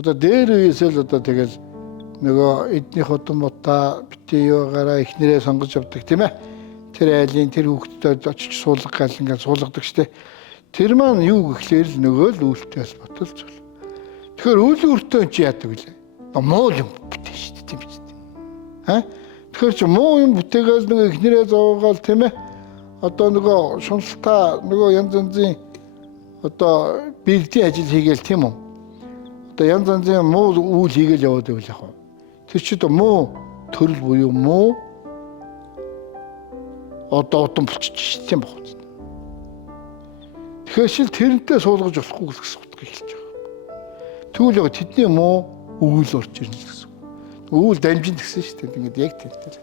Одоо дээр үесэл одоо тэгэл нөгөө эднийх удамуудаа битээ яваараа ихнэрээ сонгож явдаг тийм ээ. Тэр айлын тэр хүүхдэд очиж суулгах гал ингээд суулгадаг штэ. Тэр маань юу гэхлээр л нөгөө л үйлтэй холбоотой зүйл. Тэгэхээр үйл өртөө чи яадаг вэ? Муу юм бүтээ штэ тийм биз дээ. Тэгэхээр чи муу юм бүтээгээл нөгөө ихнэрээ зовоогоол тийм ээ. Одоо нөгөө шуналтаа нөгөө янз янзын одоо бэлдийн ажил хийгээл тийм үү? Одоо янз янзын муу үйл хийгээл яваад байвал яг нь. Тэр чи одоо муу төрөл буюу муу одоо удам болчих тийм баг. Тэгэхээр шил тэрнтэй суулгаж болохгүй гэсэн утга хэлж байгаа. Тэгвэл яг тэдний муу үйл орж ирнэ гэсэн. Үйл дамжин гэсэн шүү дээ. Ингээд яг тэр.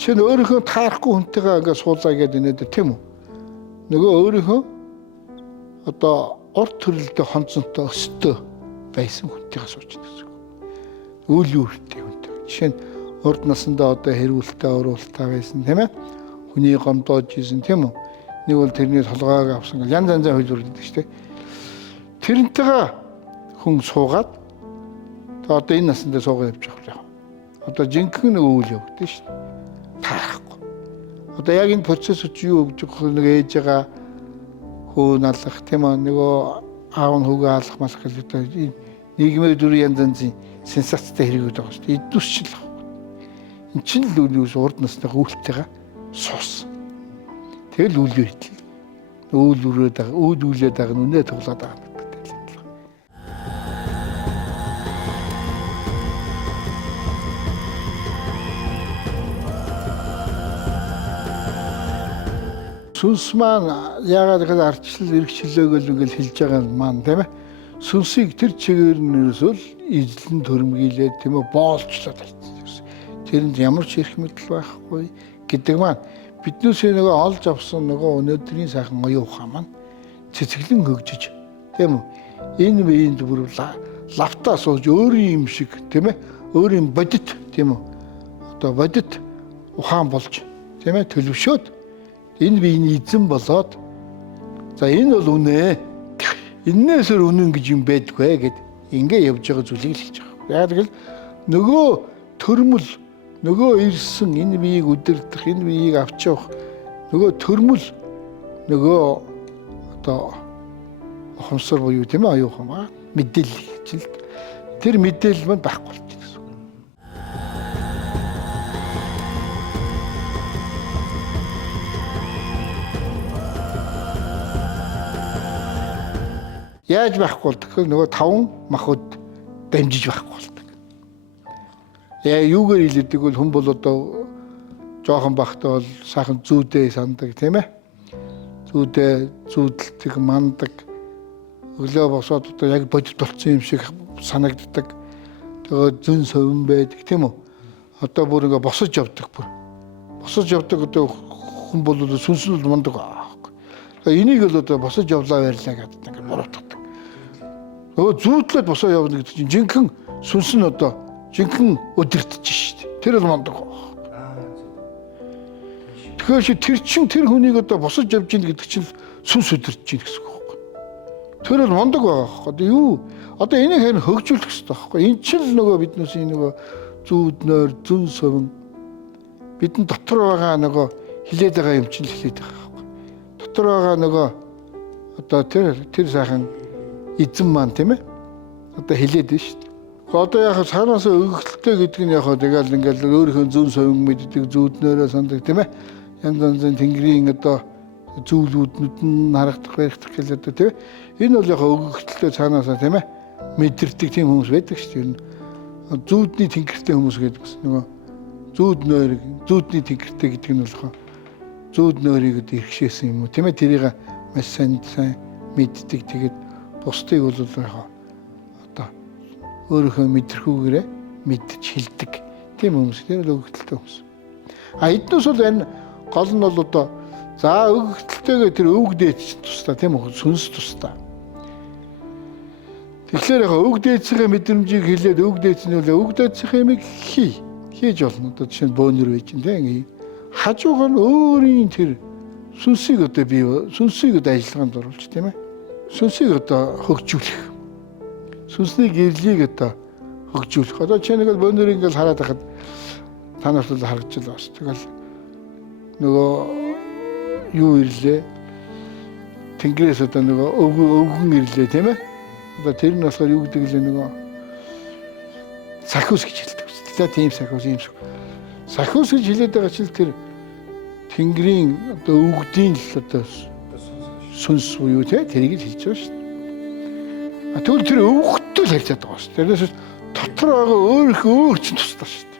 Чин өөрийнхөө таарахгүй хүнтэйгээ ингээд суулаа гэдэг нэ тийм үү? Нөгөө өөрийнхөө одоо урт төрөлдөө хонцонтой өстэй байсан хүнтэйгээ сууж байна гэсэн. Үйл үүрэгтэй хүнтэй. Жишээ нь урд насндаа одоо хэрүүлтэй уруултаа байсан тийм ээ? Хүний гомдоож ийсэн тийм үү? Нэг бол тэрний толгойг авсан янз янзын хөл үүрэгдэг шүү дээ. Тэрнтэйгээ хүн суугаад одоо энэ насндаа суугаад явж байгаа юм. Одоо жинхэнэ үйл явагдаж шүү дээ. Таарахгүй. Одоо яг энэ процессыг юу гэж нэг ээжээгээ хөө налах тийм ээ нөгөө аав нь хүүгээ алах малах гэж одоо нийгмийн дүр янз янзын сенсацтай хэрэгүүд байгаа шүү дээ. Эднүс чинь л. Энд чинь л үйл урд насны үйлтэйгээ суусан. Тэгэл үйл үйтэл. Үйл үлээд байгаа нүнэ тоглоод байгаа юм. Сүнс маань яагаад гэвэл ардчлал эрхчлөөгөл ингээл хэлж байгаа маань тийм ээ. Сүнсийг тэр чигээр нь ерөөсөл эзлэн төрмгийлээд тийм ээ боолчлоод байсан. Тэрэнд ямар ч эрх мэдэл байхгүй гэдэг маань биднээсээ нөгөө олж авсан нөгөө өнөөдрийн сайхан оюун ухаан маань цэцгэлэн хөгжиж тийм үү. Энэ биеинд бүр лавтаа сууж өөрийн юм шиг тийм ээ. Өөрийн бодит тийм үү. Одоо бодит ухаан болж тийм ээ төлөвшөөд энэ биений эзэн болоод за энэ бол үнэ. Эннээсээр үнэн гэж юм байдгүй гэд ингээ явж байгаа зүйлийг л хэлж байгаа. Яг л нөгөө төрмөл нөгөө ирсэн энэ биеийг удирдах, энэ биеийг авч явах нөгөө төрмөл нөгөө одоо ухамсар буюу тийм ээ аюухан ба мэдээлэл чинь тэр мэдээлэл маань байхгүй болж байна гэсэн. Яаж байхгүй болдог гэхээр нөгөө таван махуд дамжиж байхгүй болдог. Яа юугаар хэлдэг бол хүн бол одоо жоохон бахтай бол сайхан зүүдээ сандаг тийм ээ. Зүүдэлдэг, мандаг. Өглөө босоод одоо яг бодит болцсон юм шиг санагддаг. Тэгээ зүн совин байдаг тийм үү. Одоо бүр ингээ босож явдаг бүр. Босож явдаг одоо хүн бол сүнслэл мандаг аахгүй. Энийг л одоо босож явлаа байрлаа гэдэг ингээ муурдаг. Зүүдлээд босоо явна гэдэг чинь жинхэнэ сүнс нь одоо жинхэнэ өдөртж шүү дээ. Тэр л мандаг. Тэгэхээр тэр чин тэр хүнийг одоо босож явж ийн гэдэг чинь сүнс өдөртж ийн гэсэн үг байхгүй. Тэр л мандаг байгаа байхгүй. Одоо юу? Одоо энийг харин хөгжүүлэх хэрэгтэй байхгүй. Энэ чинь л нөгөө биднээс нөгөө зүүднөр зүн совин бидний дотор байгаа нөгөө хилээд байгаа юм чинь хилээд байгаа байхгүй. Дотор байгаа нөгөө одоо тэр сайхан эзэн маань тийм ээ одоо хэлээд байна шүү дээ. Одоо яг цаанаасаа өгөгдөлтэй гэдэг нь яг тэгэл ингээл өөрийнхөө зүүн совин мэддэг зүүднөрөө сандаг тийм ээ. Янз янзын тэнгэрийн одоо зүйлүүднүүд нь харагдах баригдах гэл одоо тийм ээ. Энэ бол яг өгөгдөлтэй цаанаасаа тийм ээ мэдэрдэг тийм хүмүүс байдаг шүү дээ. Зүүдний тэнгэртэй хүмүүс гэдэг бас нөгөө зүүдний тэнгэртэй гэдэг нь болохоор зүүд нойрыг одоо иргшээсэн юм уу тийм ээ. Тэрийг маш сайн мэддэг тэгээд бусдыг бол яг одоо өөрийнхөө мэдрэхүүгээрээ мэдж хэлдэг тийм хүмүүс тэр өгөгдөлтэй хүмүүс. Эднээс бол энэ гол нь бол одоо за өгөгдөлтэйгээ тэр өвөг дээдс тусдаа тийм үү сүнс тусдаа. Тэгэхээр яг өвөг дээдсийн мэдрэмжийг хэлээд өвөг дээдс нь бол өвөг дээдсийн юмыг хийж болно. Одоо жишээ нь бөөнөр байж тийм хажуугаар нь өөрийн тэр сүнсийг одоо бий сүнсийг одоо ажиллагаанд оруулж тийм ээ. Сүнсийг одоо хөгжүүлэх. Сүнсний гэрлийг одоо хөгжүүлэх. Одоо чи нэг бөөнөр ингээл хараад байхад та нарт л харагдаж л бас. Тэгэл нөгөө юу ирлээ. Тэнгэрээс одоо нөгөө өвгөн ирлээ тийм ээ. Одоо тэр нь болохоор юу гэдэг лээ нөгөө сахиус гэж хэлдэг. За тийм сахиус юм шиг. Сахиус гэж хэлээд байгаа чинь тэр Тэнгэрийн одоо өвгдийн л одоо сүнс буюу тэрийг л хэлж байгаа шүү дээ. Тэгвэл тэр өвгөттэй л харьцаад байгаа шүү дээ. Тэрнээс дотор байгаа өөр их өөр чинь тусдаа шүү дээ.